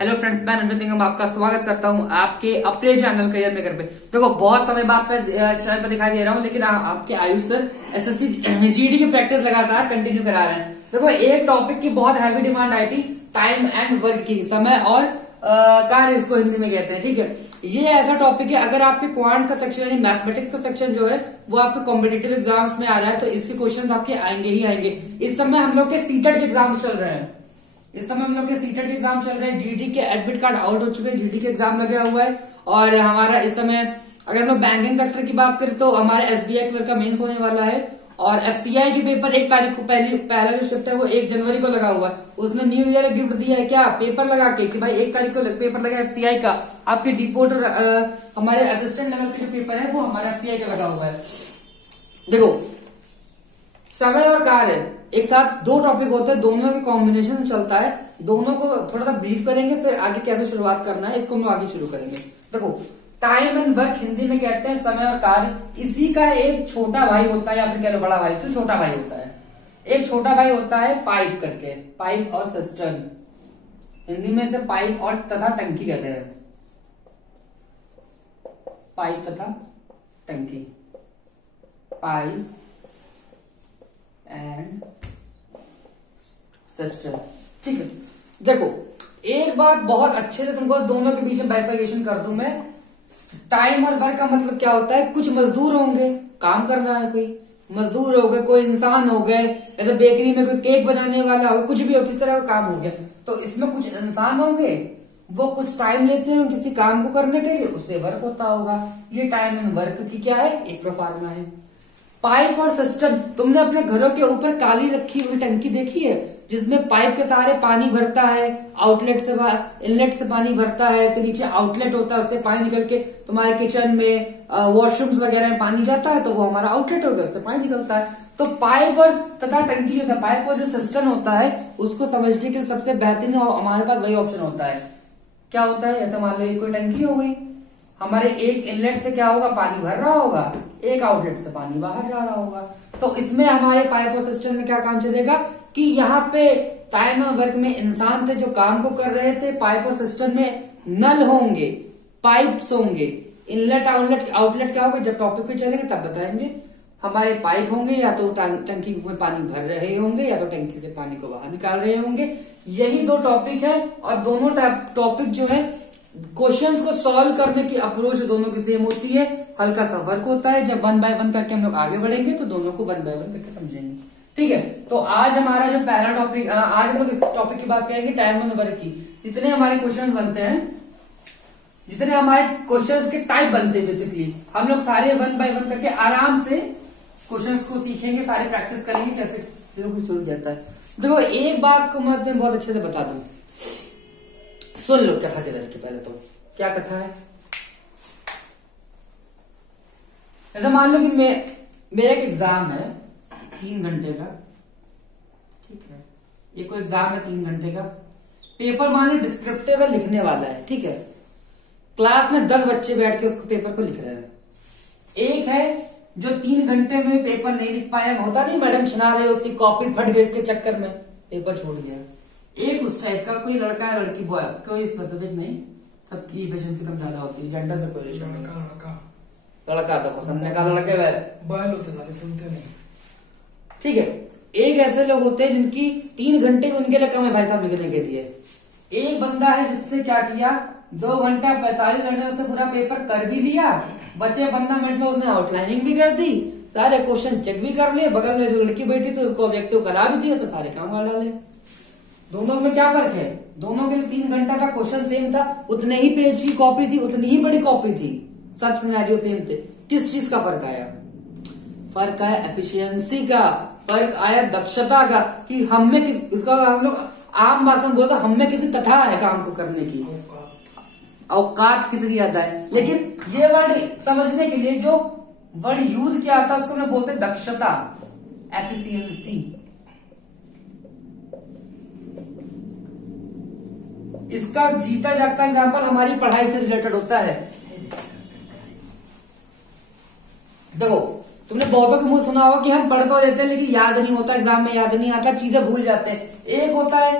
Hello friends, मैं अनुज निगम आपका स्वागत करता हूं आपके अपने चैनल करियर मेकर पे। देखो, बहुत समय बाद मैं चैनल पर दिखाई दे रहा हूं, लेकिन आपके आयुष सर एसएससी जीडी की प्रैक्टिस लगातार कंटिन्यू करा रहे हैं। देखो, एक टॉपिक की बहुत हैवी डिमांड आई थी, टाइम एंड वर्क की, समय और कार्य इसको हिंदी में कहते हैं। ठीक है, ये ऐसा टॉपिक है, अगर आपके क्वांट का सेक्शन यानी मैथमेटिक्स का सेक्शन जो है वो आपके कॉम्पिटेटिव एग्जाम्स में आ रहा है तो इसके क्वेश्चन आपके आएंगे ही आएंगे। इस समय हम लोग के सीटेट के एग्जाम चल रहे हैं, एग्जाम चल रहे हैं। जीडी के एडमिट कार्ड आउट हो चुके हैं, जीडी के एग्जाम लगा हुआ है। और हमारा इस समय अगर हम लोग बैंकिंग सेक्टर की बात करें तो हमारा एसबीआई क्लर्क का मेंस होने वाला है। और एफसीआई के पेपर 1 तारीख को पहला जो शिफ्ट है वो 1 जनवरी को लगा हुआ है। उसने न्यू ईयर गिफ्ट दिया है क्या, पेपर लगा के कि भाई 1 तारीख को पेपर लगा एफसीआई का। आपके डिपोट और हमारे असिस्टेंट लेवल के जो पेपर है वो हमारा एफसीआई का लगा हुआ है। देखो, समय और कार्य एक साथ दो टॉपिक होते हैं, दोनों के कॉम्बिनेशन चलता है। दोनों को थोड़ा सा ब्रीफ करेंगे, फिर आगे कैसे शुरुआत करना है इसको हम आगे शुरू करेंगे। देखो, टाइम एंड वर्क हिंदी में कहते हैं समय और कार्य। इसी का एक छोटा भाई होता है, या फिर कह लो बड़ा भाई, तो छोटा भाई होता है। एक छोटा भाई होता है पाइप करके, पाइप और सिस्टम। हिंदी में से पाइप और तथा टंकी कहते हैं, पाइप तथा टंकी, पाइप एंड सिस्टम। ठीक है, देखो एक बात बहुत अच्छे से तुमको दोनों के बीच में बाइफर्केशन कर दूं मैं। टाइम और वर्क का मतलब क्या होता है, कुछ मजदूर होंगे, काम करना है, कोई मजदूर हो गए, कोई इंसान हो गए, या तो बेकरी में कोई केक बनाने वाला हो, कुछ भी हो, किस तरह का काम हो गया, तो इसमें कुछ इंसान होंगे, वो कुछ टाइम लेते हैं किसी काम को करने के लिए, उससे वर्क होता होगा। ये टाइम एंड वर्क की क्या है, एक प्रोफार्मा है। पाइप और सिस्टम, तुमने अपने घरों के ऊपर काली रखी हुई टंकी देखी है जिसमें पाइप के सहारे पानी भरता है, आउटलेट से इनलेट से पानी भरता है, फिर नीचे आउटलेट होता है, उससे पानी निकल के तुम्हारे किचन में वॉशरूम्स वगैरह में पानी जाता है, तो वो हमारा आउटलेट हो गया, उससे पानी निकलता है। तो पाइप और तथा टंकी जो था, पाइप और जो सिस्टम होता है उसको समझने के सबसे बेहतरीन हमारे पास वही ऑप्शन होता है। क्या होता है, जैसे मान लो कोई टंकी हो गई, हमारे एक इनलेट से क्या होगा, पानी भर रहा होगा, एक आउटलेट से पानी बाहर जा रहा होगा। तो इसमें हमारे पाइप और सिस्टम में क्या काम चलेगा कि यहाँ पे टाइम और वर्क में इंसान थे जो काम को कर रहे थे, पाइप और सिस्टम में नल होंगे, पाइप्स होंगे, इनलेट आउटलेट क्या होगा, जब टॉपिक पे चलेंगे तब बताएंगे। हमारे पाइप होंगे, या तो टंकी में पानी भर रहे होंगे, या तो टंकी से पानी को बाहर निकाल रहे होंगे। यही दो टॉपिक है, और दोनों टॉपिक जो है क्वेश्चंस को सॉल्व करने की अप्रोच दोनों की सेम होती है। हल्का सा वर्क होता है, जब 1 बाय 1 करके हम लोग आगे बढ़ेंगे तो दोनों को 1 बाय 1 करके समझेंगे। ठीक है, तो आज हमारा जो पहला टॉपिक, आज हम लोग इस टॉपिक की बात करेंगे टाइम एंड वर्क की। जितने हमारे क्वेश्चन बनते हैं, जितने हमारे क्वेश्चंस के टाइप बनते हैं, बेसिकली हम लोग सारे 1 बाय 1 करके आराम से क्वेश्चंस को सीखेंगे, सारे प्रैक्टिस करेंगे कैसे चीजों को शुरू जाता है। देखो, एक बात को मैं बहुत अच्छे से बता दूं, सुन लो कथा के तरीके। पहले तो क्या कथा है, ऐसा मान लो कि मेरा एक एग्जाम है 3 घंटे का। ठीक है, ये कोई एग्जाम है 3 घंटे का। पेपर मान लो डिस्क्रिप्टिव है, लिखने वाला है। ठीक है, क्लास में 10 बच्चे बैठ के उसको पेपर को लिख रहे हैं। एक है जो 3 घंटे में पेपर नहीं लिख पाया, होता नहीं मैडम सुना रहे, उसकी कॉपी फट गई, इसके चक्कर में पेपर छोड़ गया। एक उस टाइप का, कोई लड़का है लड़की, बॉय, कोई स्पेसिफिक नहीं, सबकी एफिशिएंसी कम ज्यादा होती है, जेंडर से कोई रिलेशन नहीं। लड़का तो पसंद का लड़के बॉयल होते सारे, सुनते नहीं। ठीक है, एक ऐसे लोग होते हैं जिनकी 3 घंटे उनके लिए कम है भाई साहब लिखने के लिए। एक बंदा है जिससे क्या किया, 2 घंटा 45 मिनट में उसने पूरा पेपर कर भी लिया, बचे 15 मिनट में उसने आउटलाइनिंग भी कर दी, सारे क्वेश्चन चेक भी कर लिए, बगल में जो लड़की बैठी थी उसको ऑब्जेक्टिव करा भी दिया, उसने सारे काम कर डाले। दोनों में क्या फर्क है, दोनों के लिए 3 घंटा का क्वेश्चन सेम था, उतने ही पेज की कॉपी थी, उतनी ही बड़ी कॉपी थी, सब सिनेरियो सेम थे। किस चीज का फर्क आया, फर्क आया एफिशिएंसी का, फर्क आया दक्षता का, कि हम में इसका हम लोग आम भाषा में बोलते हम में किसी तथा है काम को करने की, औकात कितनी ज्यादा है। लेकिन ये वर्ड समझने के लिए जो वर्ड यूज किया था उसको मैं बोलते दक्षता, एफिशिएंसी। इसका जीता जागता एग्जाम्पल हमारी पढ़ाई से रिलेटेड होता है। देखो, तुमने बहुतों के मुंह सुना होगा कि हम पढ़ तो लेते हैं लेकिन याद नहीं होता, एग्जाम में याद नहीं आता, चीजें भूल जाते हैं। एक होता है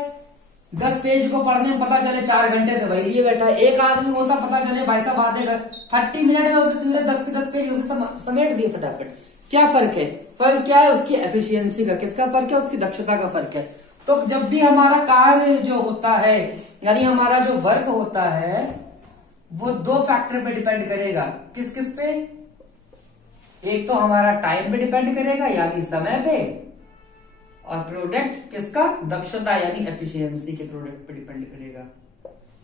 10 पेज को पढ़ने में पता चले 4 घंटे से वही लिए बैठा है। एक आदमी होता पता चले भाई साहब आधे 30 मिनट में उसने पूरे 10 के 10 पेज उसे समेट दिए फटाफट। क्या फर्क है? फर्क क्या है? उसकी एफिशिएंसी का। किसका फर्क है? उसकी दक्षता का फर्क है। तो जब भी हमारा कार्य जो होता है, यानी हमारा जो वर्क होता है, वो 2 फैक्टर पे डिपेंड करेगा। किस किस पे? एक तो हमारा टाइम पे डिपेंड करेगा यानी समय पे, और प्रोडक्ट किसका? दक्षता यानी एफिशिएंसी के प्रोडक्ट पे डिपेंड करेगा।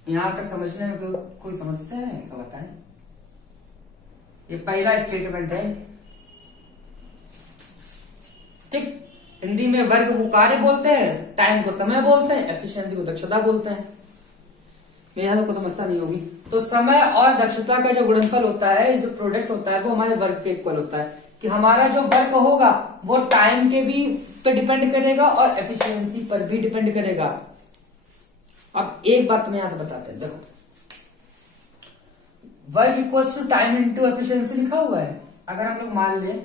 यहां तक समझने में कोई समस्या है तो बताएं। ये पहला स्टेटमेंट है, ठीक। हिंदी में वर्क को कार्य बोलते हैं, टाइम को समय बोलते हैं, एफिशिएंसी को दक्षता बोलते हैं। ये हमें को समस्या नहीं होगी। तो समय और दक्षता का जो गुणनफल होता है, जो प्रोडक्ट होता है, वो हमारे वर्क के इक्वल होता है। कि हमारा जो वर्क होगा वो टाइम के भी पे डिपेंड करेगा और एफिशिएंसी पर भी डिपेंड करेगा। अब एक बात तुम्हें यहां से बताते हैं, देखो work equals to time into efficiency लिखा हुआ है। अगर हम लोग मान लें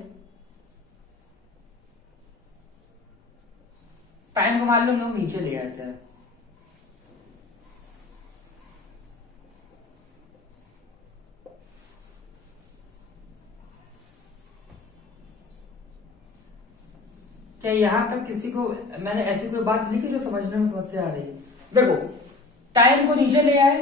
टाइम को मान लो हम लोग नीचे ले आते हैं, क्या यहां तक किसी को मैंने ऐसी कोई बात लिखी जो समझने में समस्या आ रही है? देखो टाइम को नीचे ले आए,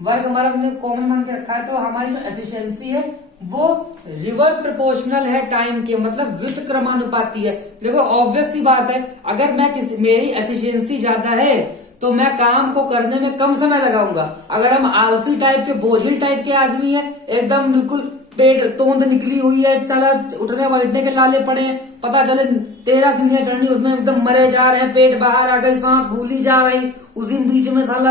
वर्क हमारा हमने कॉमन मान के रखा है, तो हमारी जो एफिशिएंसी है वो रिवर्स प्रोपोर्शनल है टाइम के, मतलब व्युत्क्रमानुपाती है। देखो ऑब्वियस सी बात है, अगर मैं मेरी एफिशिएंसी ज्यादा है तो मैं काम को करने में कम समय लगाऊंगा। अगर हम आलसी टाइप के, बोझिल टाइप के आदमी है, एकदम बिल्कुल पेट तोंद निकली हुई है, चला उठने बैठने के लाले पड़े हैं, पता चले 13 सीढ़ियां चढ़नी उसमें एकदम मरे जा रहे हैं, पेट बाहर आ गई, सांस भूली जा रही, उसी बीच में साला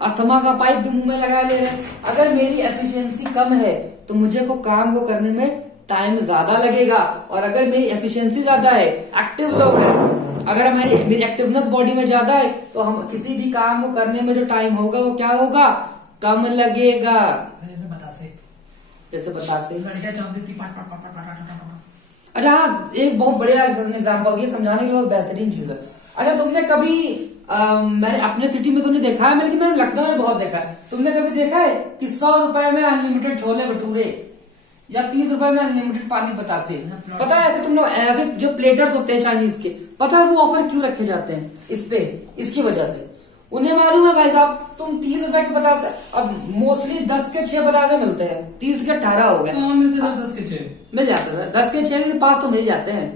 अस्थमा का पाइप भी मुंह में लगा ले रहे हैं। अगर मेरी एफिशिएंसी कम है तो मुझे को काम को करने में टाइम ज्यादा लगेगा, और अगर मेरी एफिशिएंसी ज्यादा है, एक्टिव लोग है, अगर मेरी एक्टिवनेस बॉडी में ज्यादा है, तो हम किसी भी काम को करने में जो टाइम होगा वो क्या होगा? कम लगेगा। जैसे बतासे लड़कियां चाहती थी पाट पाट पाट पाट पाट पाट। अच्छा हाँ, एक बहुत बढ़िया एग्जाम्पल, ये समझाने के लिए बेहतरीन चीज है। अच्छा तुमने कभी मैंने अपने सिटी में तो नहीं देखा है, मैंने लखनऊ में बहुत देखा है। तुमने कभी देखा है कि 100 रुपए में अनलिमिटेड छोले भटूरे या 30 रुपए में अनलिमिटेड पानी बतासे? पता है ऐसे तुम लोग ऐसे जो प्लेटर्स होते हैं चाइनीज के, पता है वो ऑफर क्यों रखे जाते हैं? इस पे, इसकी वजह से उन्हें मालूम है भाई साहब तुम 30 रुपए के बतासे, अब मोस्टली 10 के 6 बतासे मिलते हैं, 30 के 18 हो गए। मिलते हैं 10 के 6 मिल जाते हैं, 10 के 6 के पास तो मिल जाते हैं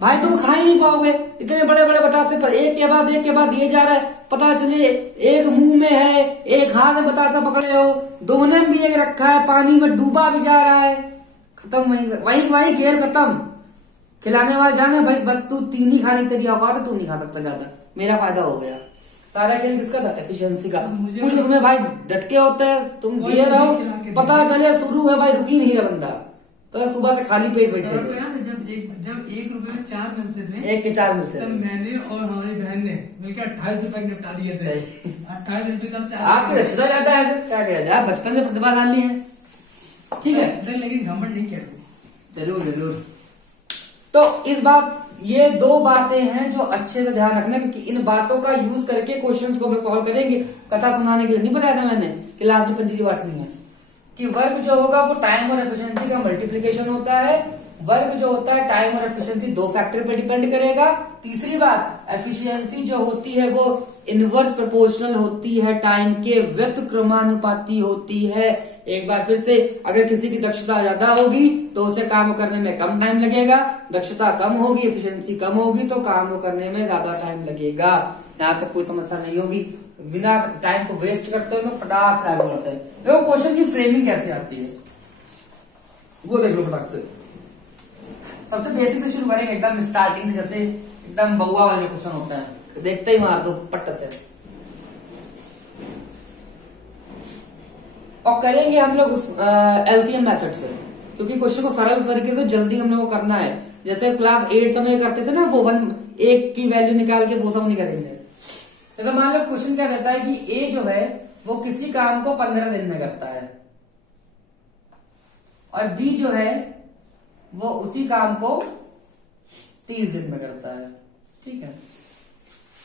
भाई। तुम खा ही नहीं पाओगे इतने बड़े बड़े बतासे पर, एक के बाद दिए जा रहा है। पता चले एक मुंह में है, एक हाथ में बतासा पकड़े हो, दोनों में भी एक रखा है, पानी में डूबा भी जा रहा है, खत्म वही खेल खत्म। खिलाने वाले जाने भाई बस तू 3 ही खाने की तेरी औकात है, तू नहीं खा सकता ज्यादा, मेरा फायदा हो गया। सारा खेल किसका था? एफिशिएंसी का। कुछ उसमें भाई डटके होते हैं, तुम दिए रहो, पता चले शुरू है भाई रुक ही नहीं रहा बंदा, तो सुबह से खाली पेट बैठे थे। जब 1 रुपए में 4 मिलते थे, 1 के 4 मिलते थे, तब मैंने और हमारी बहन ने मिलकर 28 रुपए निपटा दिए थे। 28 रुपए सब 4। आपकी दक्षता ज्यादा है, क्या किया जाए, बचपन से प्रतिभाशाली है, ठीक है, लेकिन घमंड नहीं किया। जरूर जरूर। तो इस बात, ये 2 बातें हैं जो अच्छे से ध्यान रखना, क्योंकि इन बातों का यूज करके क्वेश्चंस को हम लोग सॉल्व करेंगे। कथा सुनाने के लिए नहीं बताया था मैंने कि लास्ट में पंजीरी बांटनी है, कि वर्क जो होगा वो टाइम और एफिशिएंसी का मल्टीप्लीकेशन होता है। वर्क जो होता है टाइम और एफिशिएंसी 2 फैक्टर पे डिपेंड करेगा। तीसरी बात, एफिशिएंसी जो होती है वो इनवर्स प्रोपोर्शनल होती है, टाइम के व्युत्क्रमानुपाती होती है। एक बार फिर से, अगर किसी की दक्षता ज्यादा होगी तो उसे काम करने में कम टाइम लगेगा, दक्षता कम होगी, एफिशिएंसी कम होगी तो काम करने में ज्यादा टाइम लगेगा। यहाँ तक कोई समस्या नहीं होगी। बिना टाइम को वेस्ट करते हुए फटाक से आगे बढ़ते हैं। देखो क्वेश्चन की फ्रेमिंग कैसे आती है वो देख लो फटाक से। सबसे बेसिक से शुरू करेंगे, एकदम स्टार्टिंग से, जैसे एकदम बउआ वाले क्वेश्चन होता है, देखते ही मार दो पट्ट से। और करेंगे हम लोग एलसीएम मेथड से, क्योंकि क्वेश्चन को सरल तरीके से जल्दी हम लोग को करना है। जैसे क्लास 8 में करते थे ना, वो 1 की वैल्यू निकाल के वो सब नहीं करेंगे। जैसे मान लो क्वेश्चन क्या रहता है कि ए जो है वो किसी काम को 15 दिन में करता है, और बी जो है वो उसी काम को 30 दिन में करता है, ठीक है।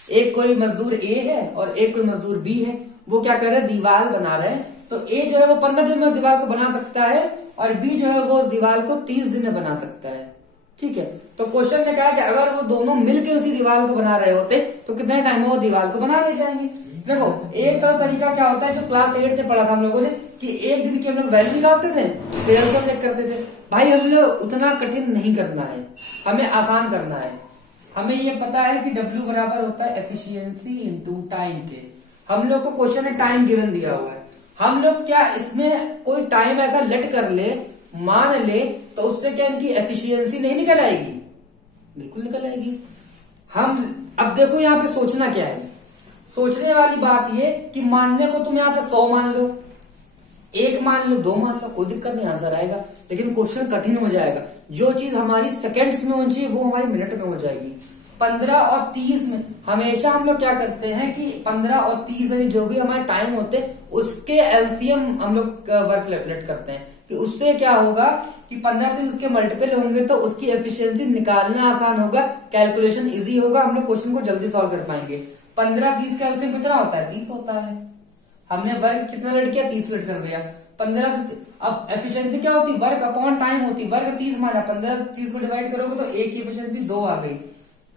एक कोई मजदूर ए है और एक कोई मजदूर बी है, वो क्या कर रहे हैं, दीवार बना रहे हैं। तो ए जो है वो 15 दिन में उस दीवार को बना सकता है और बी जो है वो उस दीवार को 30 दिन में बना सकता है। ठीक है, तो क्वेश्चन ने कहा कि अगर वो दोनों मिलकर उसी दीवार को बना रहे होते तो कितने टाइम में वो दीवार को बना ले जाएंगे। देखो एक तो तरीका क्या होता है जो क्लास 8 में पढ़ा था हम लोगों ने कि एक दिन की हम लोग वैल्यू निकालते थे फिर चेक करते थे। भाई हम लोग उतना कठिन नहीं करना है, हमें आसान करना है। हमें ये पता है कि W बराबर होता है एफिशिएंसी इनटू टाइम के। हम लोग को क्वेश्चन में टाइम गिवन दिया हुआ है, हम लोग क्या इसमें कोई टाइम ऐसा लेट कर ले, मान ले, तो उससे क्या इनकी एफिशिएंसी नहीं निकल आएगी? बिल्कुल निकल आएगी। हम अब देखो यहाँ पे सोचना क्या है, सोचने वाली बात ये कि मानने को तुम यहाँ पे 100 मान लो, 1 मान लो, 2 मान लो, कोई दिक्कत नहीं, आंसर आएगा। लेकिन क्वेश्चन कठिन हो जाएगा। जो चीज हमारी सेकंड्स में होनी चाहिए वो हमारी मिनट में हो जाएगी। 15 और 30 में हमेशा हम लोग क्या करते हैं कि 15 और 30 में जो भी हमारे टाइम होते हैं उसके एलसीएम हम लोग वर्क कैलकुलेट करते हैं कि उससे क्या होगा कि 15 से उसके मल्टीपल होंगे तो उसकी एफिशिएंसी निकालना आसान होगा, कैलकुलेशन इजी होगा, हम लोग क्वेश्चन को जल्दी सॉल्व कर पाएंगे। 15-30 का एलसीएम कितना होता है? 30 होता है। हमने वर्क कितना लेट किया? 30 लेट कर दिया। 15 से अब एफिशिएंसी क्या होती? वर्क अपॉन टाइम होती। वर्क 30 माना, 15 से 30 को डिवाइड करोगे तो एक की एफिशिएंसी 2 आ गई।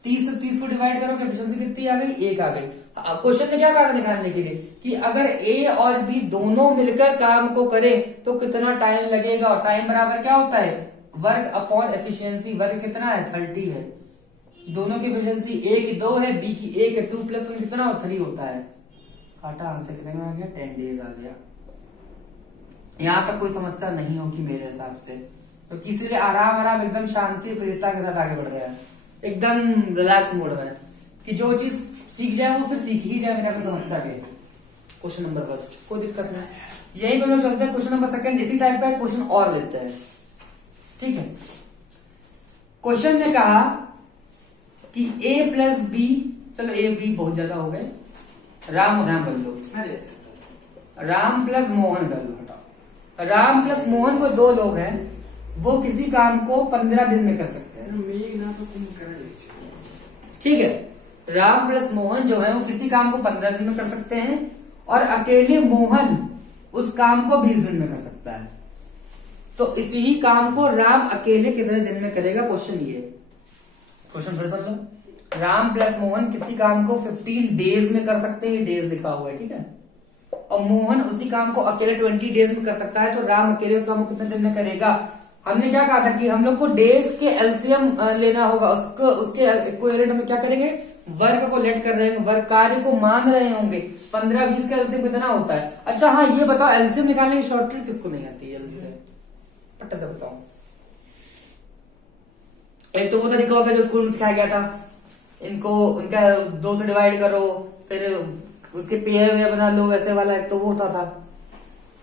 30 से 30 को डिवाइड करोगे एफिशिएंसी कितनी आ गई? 1 आ गई। क्वेश्चन ने क्या कहा निकालने के लिए कि अगर ए और बी दोनों मिलकर काम को करें तो कितना टाइम लगेगा, और टाइम बराबर क्या होता है? Work upon efficiency. वर्क कितना है? 30 है। दोनों की एफिशिएंसी ए की 2 है, बी की 1 है, 2 + 1 कितना हो? 3 होता है। काटा, आंसर कितने में आ गया? 10 डेज आ गया। यहां तक कोई समस्या नहीं होगी मेरे हिसाब से, तो इसीलिए आराम एकदम शांति प्रियता के साथ आगे बढ़ रहा है, एकदम रिलैक्स मोड में कि जो चीज सीख जाए वो फिर सीख ही जाए बिना कोई समस्या के। क्वेश्चन नंबर फर्स्ट कोई दिक्कत नहीं, यही पे लोग चलते हैं। क्वेश्चन नंबर सेकंड इसी टाइप का क्वेश्चन और लेते हैं। ठीक है, क्वेश्चन ने कहा कि A + B, चलो A B बहुत ज्यादा हो गए, राम कर लो, राम + मोहन कर लो। हटाओ, राम + मोहन को 2 लोग हैं, वो किसी काम को 15 दिन में कर सकते हैं। ठीक है, राम + मोहन जो है वो किसी काम को 15 दिन में कर सकते हैं और अकेले मोहन उस काम को 20 दिन में कर सकता है। तो इसी ही काम को राम अकेले कितने दिन में करेगा? क्वेश्चन ये। क्वेश्चन फिर सुन लो, राम + मोहन किसी काम को 15 डेज में कर सकते हैं, ये डेज लिखा हुआ है। ठीक है, और मोहन उसी काम को अकेले 20 डेज में कर सकता है, तो राम अकेले उस काम को कितने दिन में करेगा? हमने क्या कहा था कि हम लोग को डेज के एलसीएम लेना होगा, उसके इक्विवेलेंट में क्या करेंगे? वर्क को लेट कर रहे हैं, वर्क कार्य को मान रहे होंगे। 15-20 का एलसीएम कितना होता है? अच्छा हाँ, ये बताओ एलसीएम निकालने की शॉर्ट ट्रिक किसको नहीं आती है? जल्दी से पट्टा से बताओ। एक तो वो तरीका होता है जो स्कूल में सिखाया गया था, इनका 2 से डिवाइड करो, फिर उसके पेयर वे बना लो, वैसे वाला एक तो वो होता था।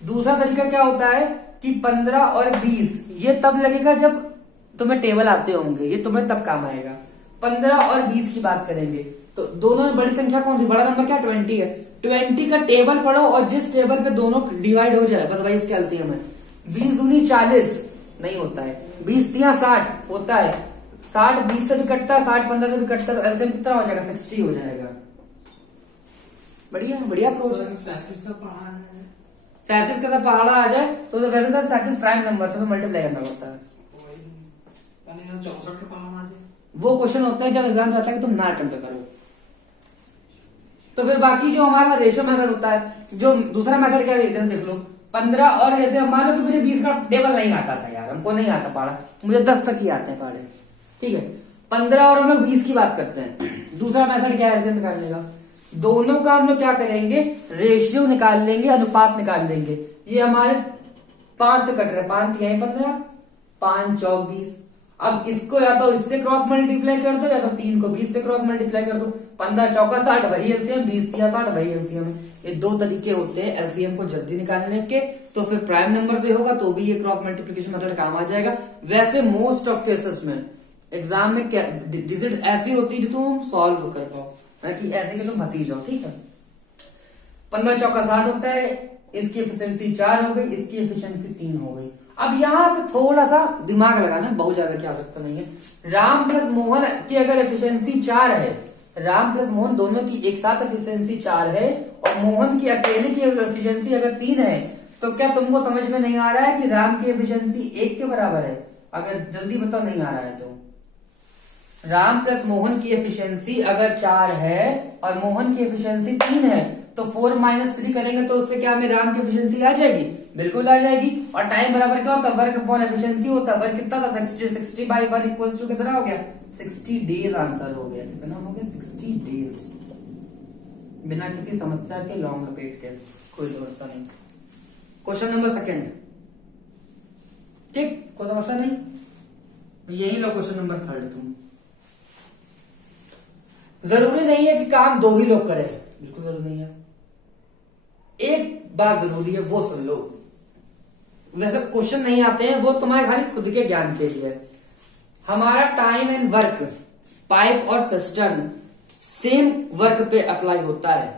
दूसरा तरीका क्या होता है कि 15 और 20 ये तब लगेगा जब तुम्हें टेबल आते होंगे, ये तुम्हें तब काम आएगा। 15 और 20 की बात करेंगे तो दोनों में बड़ी संख्या कौन सी? बड़ा नंबर क्या? 20 है। 20 का टेबल पढ़ो और जिस टेबल पे दोनों डिवाइड हो जाए, बस वही इसके एलसीएम है। 20 दूनी 40 नहीं होता है, 20 तिया 60 होता है, 60 20 से भी कटता है, 60 15 से भी कटता है, तो एलसीएम कितना हो जाएगा? 60 हो जाएगा। बढ़िया बढ़िया अप्रोच है। 37 का पहाड़ा आ जाए तो वैसे सर 37 प्राइम नंबर तो मल्टीप्लाई करना पड़ता है। 64 का पहाड़ा आ जाए वो क्वेश्चन होता है जब एग्जाम चाहता है कि तुम ना अटेम्प्ट करो। तो फिर बाकी जो हमारा रेशियो मेथड होता है, जो दूसरा मेथड क्या है इधर देख लो। 15 और जैसे मान लो कि मुझे 20 का टेबल नहीं आता था यार, हमको नहीं आता पहाड़ा, मुझे 10 तक ही आते हैं पहाड़े। ठीक है, 15 और हम लोग 20 की बात करते हैं। दूसरा मेथड क्या है ऐसे निकालने का? दोनों का हम लोग क्या करेंगे? रेशियो निकाल लेंगे, अनुपात निकाल लेंगे। ये हमारे 5 से कट रहे, 5 तिहाई 15, 5 चौक 20। अब इसको या तो इससे क्रॉस मल्टीप्लाई कर दो या तो 3 को 20 से क्रॉस मल्टीप्लाई कर दो। 15 चौका 60 वही एलसीएम, 20 तिया 60 वही एलसीएम। ये 2 तरीके होते हैं एलसीएम को जल्दी निकालने के। तो फिर प्राइम नंबर से होगा तो भी ये क्रॉस मल्टीप्लिकेशन मेथड काम आ जाएगा। वैसे मोस्ट ऑफ केसेस में एग्जाम में डिजिट ऐसी होती है जो तुम सॉल्व कर पाओ, कि ऐसे कि तुम फंसी जाओ। ठीक है, 15 चौका 60 होता है, इसकी एफिशिएंसी 4 हो गई, इसकी एफिशिएंसी 3 हो गई। अब यहाँ पे थोड़ा सा दिमाग लगाना, बहुत ज्यादा की आवश्यकता नहीं है। राम + मोहन की अगर एफिशिएंसी 4 है, राम प्लस मोहन दोनों की एक साथ एफिशिएंसी 4 है और मोहन की अकेले की एफिशिएंसी अगर 3 है, तो क्या तुमको समझ में नहीं आ रहा है कि राम की एफिशिएंसी 1 के बराबर है? अगर जल्दी बताओ नहीं आ रहा है तो। राम प्लस मोहन की एफिशिएंसी अगर 4 है और मोहन की एफिशिएंसी 3 है, तो 4 - 3 करेंगे तो उससे क्या हमें राम की एफिशिएंसी आ जाएगी? बिल्कुल आ जाएगी। और टाइम बराबर क्या होता है? वर्क अपॉन एफिशिएंसी होता है। वर्क कितना था? 60/1 इक्वल्स टू कितना हो गया? 60 डेज आंसर हो गया। कितना हो गया? 60 डेज। बिना किसी समस्या के लॉन्ग लपेट के, कोई समस्या नहीं। क्वेश्चन नंबर सेकंड, ठीक, कोई समस्या नहीं। यही लो क्वेश्चन नंबर थर्ड। तुम जरूरी नहीं है कि काम 2 ही लोग करें, बिल्कुल जरूरी नहीं है। एक बात जरूरी है, वो सुन लो। वैसे क्वेश्चन नहीं आते हैं, वो तुम्हारे खाली खुद के ज्ञान के लिए। हमारा टाइम एंड वर्क पाइप और सिस्टम सेम वर्क पे अप्लाई होता है।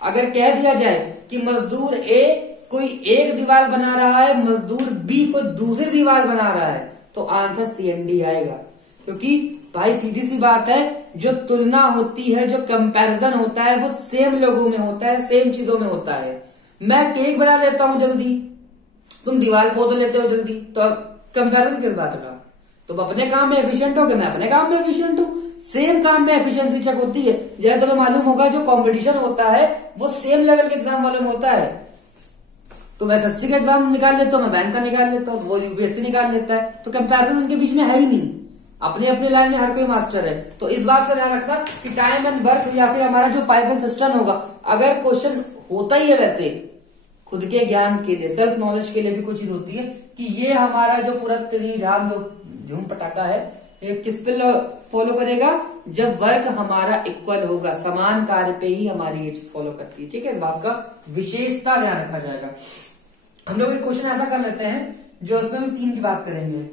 अगर कह दिया जाए कि मजदूर ए कोई एक दीवार बना रहा है, मजदूर बी कोई दूसरी दीवार बना रहा है, तो आंसर CND आएगा। क्योंकि भाई सीधी सी बात है, जो तुलना होती है, जो कंपैरिजन होता है, वो सेम लोगों में होता है, सेम चीजों में होता है। मैं केक बना लेता हूं जल्दी, तुम दीवार पोत लेते हो जल्दी, तो कंपैरिजन किस बात का? तुम अपने काम में एफिशिएंट हो गए, मैं अपने काम में एफिशिएंट हूं। सेम काम में एफिशिएंसी चेक होती है। जैसे तुम्हें मालूम होगा, जो कंपटीशन होता है वो सेम लेवल के एग्जाम वालों में होता है। तुम SSC का एग्जाम निकाल लेते हो, मैं बैंक का निकाल लेता हूँ, वो UPSC निकाल लेता है, तो कंपैरिजन उनके बीच में है ही नहीं। अपने अपने लाइन में हर कोई मास्टर है। तो इस बात का ध्यान रखना कि टाइम एंड वर्क या फिर हमारा जो पाइप एंड सिस्टम होगा, अगर क्वेश्चन होता ही है वैसे खुद के ज्ञान के लिए, सेल्फ नॉलेज के लिए भी कुछ चीज होती है कि ये हमारा जो पूरा त्रिराम जो धूम पटाखा है, ये किस पे फॉलो करेगा? जब वर्क हमारा इक्वल होगा, समान कार्य पे ही हमारी ये चीज फॉलो करती है। ठीक है, इस बात का विशेषता ध्यान रखा जाएगा। हम लोग एक क्वेश्चन ऐसा कर लेते हैं जो उसमें हम 3 की बात करेंगे।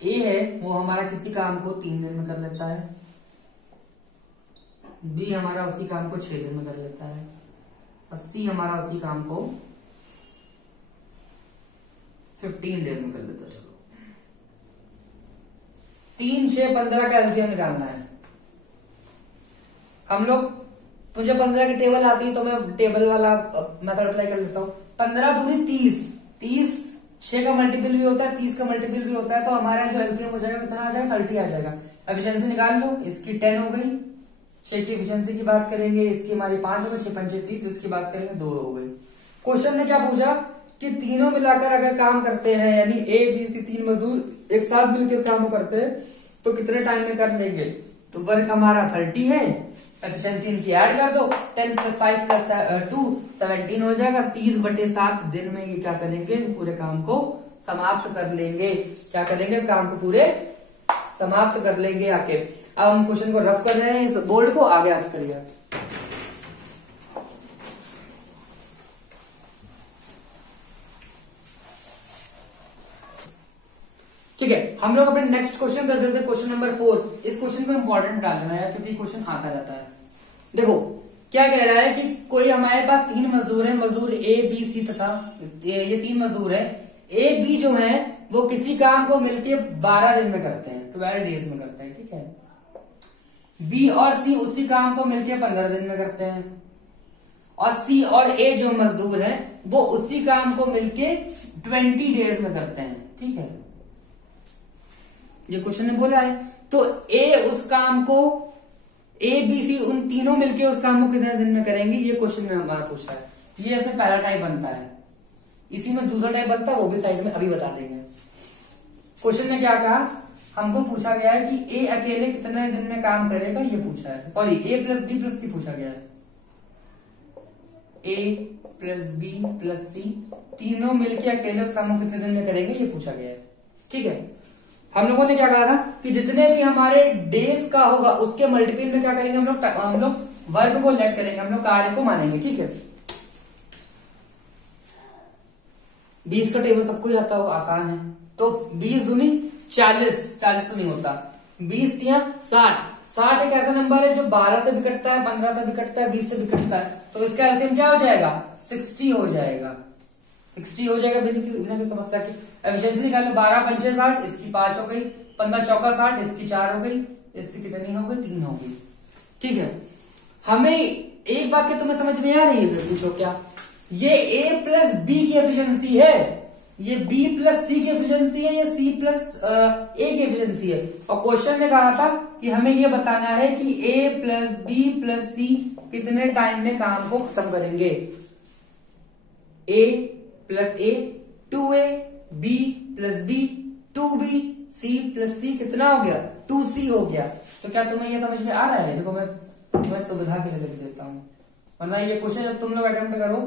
ए है वो हमारा किसी काम को 3 दिन में कर लेता है, बी हमारा उसी काम को 6 दिन में कर लेता है, और सी हमारा उसी काम को 15 डेज में कर लेता है। चलो 3, 6, 15 का एलसीएम निकालना है हम लोग। मुझे 15 की टेबल आती है तो मैं टेबल वाला मेथड अप्लाई कर लेता हूँ। 15 दूनी 30, 30 6 का मल्टीपल भी होता है, 30 का मल्टीपल भी होता है, तो हमारा जो एलसीएम हो जाएगा कितना आ जाएगा? 30 आ जाएगा। एफिशिएंसी निकाल लो, इसकी 10 हो गई। 6 की एफिशिएंसी की बात करेंगे, इसकी हमारी 5 हो गई, 6 5 30, इसकी बात करेंगे 2 हो गई। क्वेश्चन ने क्या पूछा कि तीनों मिलाकर अगर काम करते हैं, यानी A B C 3 मजदूर एक साथ मिलकर इस काम को करते हैं, तो कितने टाइम में कर लेंगे? तो वर्क हमारा 30 है, एफिशिएंसी इनकी ऐड कर दो, 10 + 5 + 2 17 हो जाएगा। 30/7 दिन में ये क्या करेंगे? पूरे काम को समाप्त कर लेंगे। क्या करेंगे? इस काम को पूरे समाप्त कर लेंगे आके। अब हम क्वेश्चन को रफ कर रहे हैं, इस बोर्ड को आगे याद करिए। ठीक है, हम लोग अपने नेक्स्ट क्वेश्चन कर रहे थे, क्वेश्चन नंबर 4। इस क्वेश्चन को इंपॉर्टेंट डाल देना है क्योंकि क्वेश्चन आता रहता है। देखो क्या कह रहा है कि कोई हमारे पास 3 मजदूर हैं, मजदूर A B C तथा ये 3 मजदूर हैं। A B जो है वो किसी काम को मिलके 12 दिन में करते हैं, 12 डेज में करते हैं। ठीक है, B और C उसी काम को मिलके 15 दिन में करते हैं, और C और A जो मजदूर है वो उसी काम को मिलके 20 डेज में करते हैं। ठीक है, ये क्वेश्चन ने बोला है। तो A उस काम को, A B C उन तीनों मिलके उस काम को कितने दिन में करेंगे, ये क्वेश्चन में हमारा पूछा है। ये ऐसे पहला टाइप बनता है, इसी में दूसरा टाइप बनता है, वो भी साइड में अभी बता देंगे। क्वेश्चन ने क्या कहा, हमको पूछा गया है कि A अकेले कितने दिन में काम करेगा, ये पूछा है। सॉरी, A + B + C पूछा गया है। A + B + C तीनों मिलके अकेले उस काम को कितने दिन में करेंगे, ये पूछा गया है। ठीक है, हम लोगों ने क्या कहा था कि जितने भी हमारे डेज का होगा उसके मल्टीपल में क्या करेंगे, हम लोग वर्क को लेट करेंगे, हम लोग कार्य को मानेंगे। ठीक है, 20 का टेबल सबको ही आता हो, आसान है। तो 20 दूनी 40, 40 तो नहीं होता, 20 तिया 60, 60 एक ऐसा नंबर है जो 12 से भी कटता है, 15 से भी कटता है, 20 से भी कटता है, तो इसका एलसीएम क्या हो जाएगा? 60 हो जाएगा। 60 हो जाएगा बिना की समस्या की। एफिशिएंसी निकालो, 12 × 5 = 60, इसकी 5 हो गई, 15 चौका 60, इसकी 4 हो गई, इससे कितनी हो गई, 3 हो गई। ठीक है, हमें एक बात की तुम्हें समझ में आ रही है, पूछो क्या, ये a प्लस बी की एफिशिएंसी है, ये b प्लस सी की एफिशिएंसी है, या c प्लस a की एफिशिएंसी है। और क्वेश्चन ने कहा था कि हमें ये बताना है कि a प्लस बी प्लस सी कितने टाइम में काम को खत्म करेंगे। a plus a 2a, b plus b 2b, c plus c कितना हो गया, 2c हो गया। तो क्या तुम्हें ये समझ में आ रहा है? देखो मैं तुम्हें सुविधा के लिए लिख देता हूँ, वरना ये क्वेश्चन जब तुम लोग अटेम्प्ट करो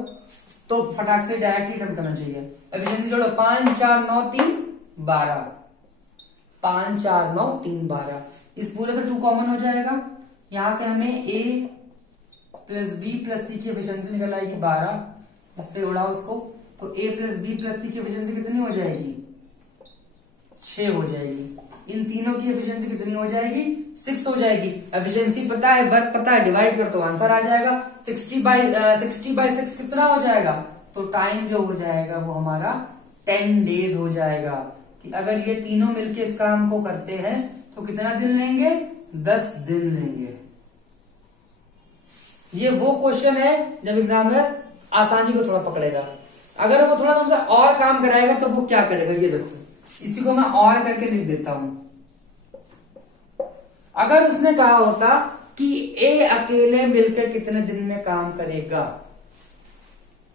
तो फटाक से डायरेक्ट ही अटेम्प्ट करना चाहिए। एफिशिएंसी जोड़ो, 5 4 9 3 12, 5 4 9 3 12, इस पूरे से 2 कॉमन हो जाएगा। यहां से हमें a प्लस बी प्लस सी की एफिशिएंसी निकल आएगी 12, इससे उड़ा उसको, तो a प्लस बी प्लस सी की एफिशिएंसी कितनी हो जाएगी, 6 हो जाएगी। इन तीनों की एफिशिएंसी कितनी हो जाएगी, 6 हो जाएगी। एफिशिएंसी पता है, वर्क पता है, डिवाइड कर तो आंसर आ जाएगा। 60/6 कितना हो जाएगा, तो टाइम जो हो जाएगा वो हमारा 10 डेज हो जाएगा। कि अगर ये तीनों मिलके इस काम को करते हैं तो कितना दिन लेंगे, 10 दिन लेंगे। ये वो क्वेश्चन है जब एग्जामिनर आसानी को थोड़ा पकड़ेगा। अगर वो थोड़ा तुमसे और काम कराएगा तो वो क्या करेगा, ये देखो, इसी को मैं और करके लिख देता हूं। अगर उसने कहा होता कि ए अकेले मिलकर कितने दिन में काम करेगा,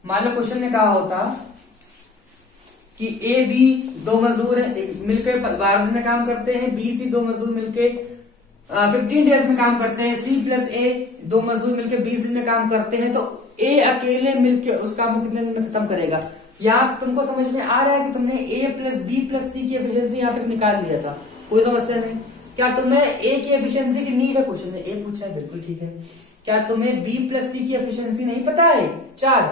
मान लो क्वेश्चन ने कहा होता कि ए बी 2 मजदूर मिलकर 12 दिन में काम करते हैं, बी सी 2 मजदूर मिलकर 15 डेज में काम करते हैं, सी प्लस ए 2 मजदूर मिलकर 20 दिन में काम करते हैं, तो ए अकेले मिलकर उस काम को कितने दिन में खत्म करेगा। यहाँ तुमको समझ में आ रहा है कि तुमने a प्लस बी प्लस सी की एफिशिएंसी यहाँ तक निकाल लिया था, कोई समस्या नहीं। क्या तुम्हें a की एफिशिएंसी की नीड है, क्वेश्चन में a पूछा है, बिल्कुल ठीक है। क्या तुम्हें b प्लस सी की एफिशिएंसी नहीं पता है, 4।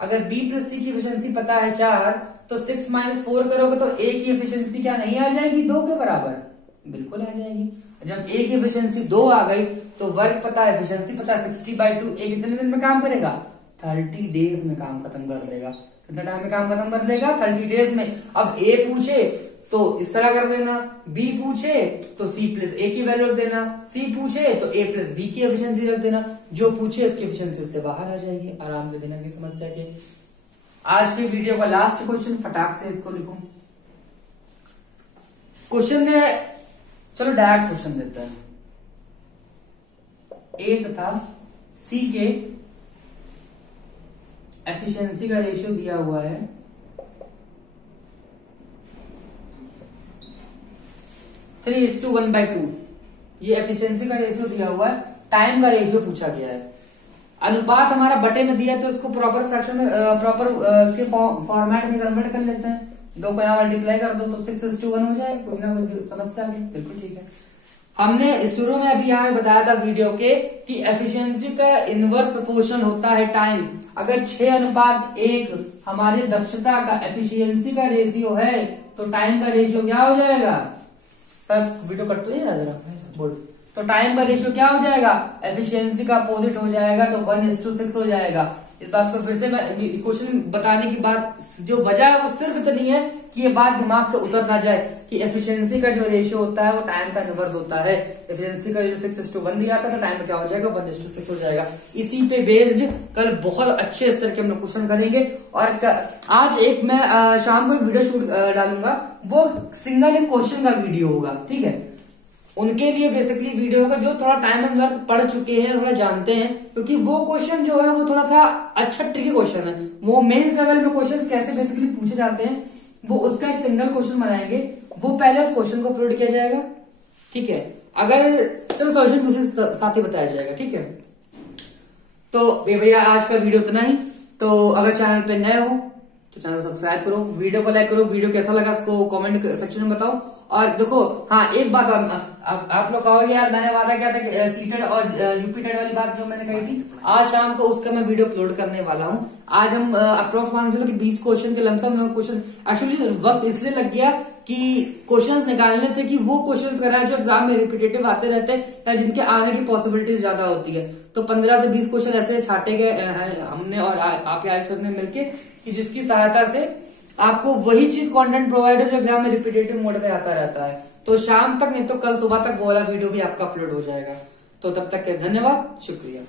अगर b प्लस सी की एफिशिएंसी पता है 4, तो 6 - 4 करोगे तो a की एफिशिएंसी क्या नहीं आ जाएगी, 2 के बराबर, बिल्कुल आ जाएगी। जब a की एफिशिएंसी 2 आ गई तो वर्क पता है, एफिशिएंसी पता है, 60/2, a कितने दिन में काम करेगा, 30 डेज में काम खत्म कर लेगा। कितना टाइम में काम खत्म कर लेगा, 30 डेज में। अब a पूछे तो इस तरह कर देना, b पूछे तो c प्लस a की वैल्यू रख देना, c पूछे तो a प्लस b की एफिशिएंसी रख देना, जो पूछे इसकी एफिशिएंसी उससे बाहर आ जाएगी आराम से, बिना किसी समस्या के। आज की वीडियो का लास्ट क्वेश्चन, फटाक से इसको लिखूं। क्वेश्चन ने, चलो डायरेक्ट क्वेश्चन देते हैं। a तथा c के एफिशिएंसी का रेशियो दिया हुआ है 3:1/2। ये एफिशिएंसी का रेशियो दिया हुआ है, टाइम का रेशियो पूछा गया है। अनुपात हमारा बटे में दिया है तो इसको प्रॉपर फ्रैक्शन में, प्रॉपर के फॉर्मेट में कन्वर्ट कर लेते हैं। 2 को यहाँ मल्टीप्लाई कर दो तो 6:1 हो जाए, कोई ना कोई समस्या नहीं, बिल्कुल ठीक है। हमने शुरू में अभी यहाँ बताया था वीडियो के कि एफिशिएंसी का इनवर्स प्रोपोर्शन होता है टाइम। अगर 6:1 हमारी दक्षता का एफिशिएंसी का रेशियो है तो टाइम का रेशियो क्या हो जाएगा, तब वीडियो कट तो है जरा बोल, तो टाइम का रेशियो क्या हो जाएगा, एफिशिएंसी का अपोजिट हो जाएगा, तो 1:6 हो जाएगा। इस बात को फिर से क्वेश्चन बताने की बात, जो वजह है वो सिर्फ इतनी है कि ये बात दिमाग से उतर ना जाए कि एफिशिएंसी का जो रेशियो होता है वो टाइम का इनवर्स होता है। एफिशिएंसी का जो 6:1 दिया था तो टाइम में क्या हो जाएगा, 1:6 हो जाएगा। इसी पे बेस्ड कल बहुत अच्छे स्तर के हम लोग क्वेश्चन करेंगे। और आज एक मैं शाम को एक वीडियो शूट डालूंगा, वो सिंगल एक क्वेश्चन का वीडियो होगा, ठीक है। उनके लिए बेसिकली वीडियो होगा जो थोड़ा टाइम एंड वर्क पढ़ चुके हैं, थोड़ा जानते हैं, क्योंकि वो क्वेश्चन जो है वो थोड़ा सा अच्छा ट्रिकी क्वेश्चन है। वो मेंस लेवल में क्वेश्चन कैसे बेसिकली पूछे जाते हैं वो उसका एक सिंगल क्वेश्चन बनाएंगे, वो पहले उस क्वेश्चन को अपलोड किया जाएगा, ठीक है। अगर चलो सॉल्यूशन उसी साथ ही बताया जाएगा, ठीक है। तो भैया आज का वीडियो इतना ही। तो अगर चैनल पे नए हो तो चैनल को सब्सक्राइब करो, वीडियो को लाइक करो, वीडियो कैसा लगा उसको कमेंट सेक्शन में बताओ। और देखो हाँ, एक बात आप लोग कहोगे यार मैंने वादा किया था कि सीटेड और यूपी टेड वाली बात जो मैंने कही थी, आज शाम को उसका मैं वीडियो अपलोड करने वाला हूँ। आज हम अप्रोक्स मान चलो कि 20 क्वेश्चन के लमसम क्वेश्चन, एक्चुअली वक्त इसलिए लग गया कि क्वेश्चंस निकालने थे कि वो क्वेश्चंस कराए जो एग्जाम में रिपीटेटिव आते रहते हैं या जिनके आने की पॉसिबिलिटीज ज्यादा होती है। तो 15 से 20 क्वेश्चन ऐसे छाटे गए हमने और आपके आयुष ने मिलके, कि जिसकी सहायता से आपको वही चीज कंटेंट प्रोवाइड है जो एग्जाम में रिपीटेटिव मोड में आता रहता है। तो शाम तक नहीं तो कल सुबह तक वो वाला वीडियो भी आपका अपलोड हो जाएगा। तो तब तक के धन्यवाद, शुक्रिया।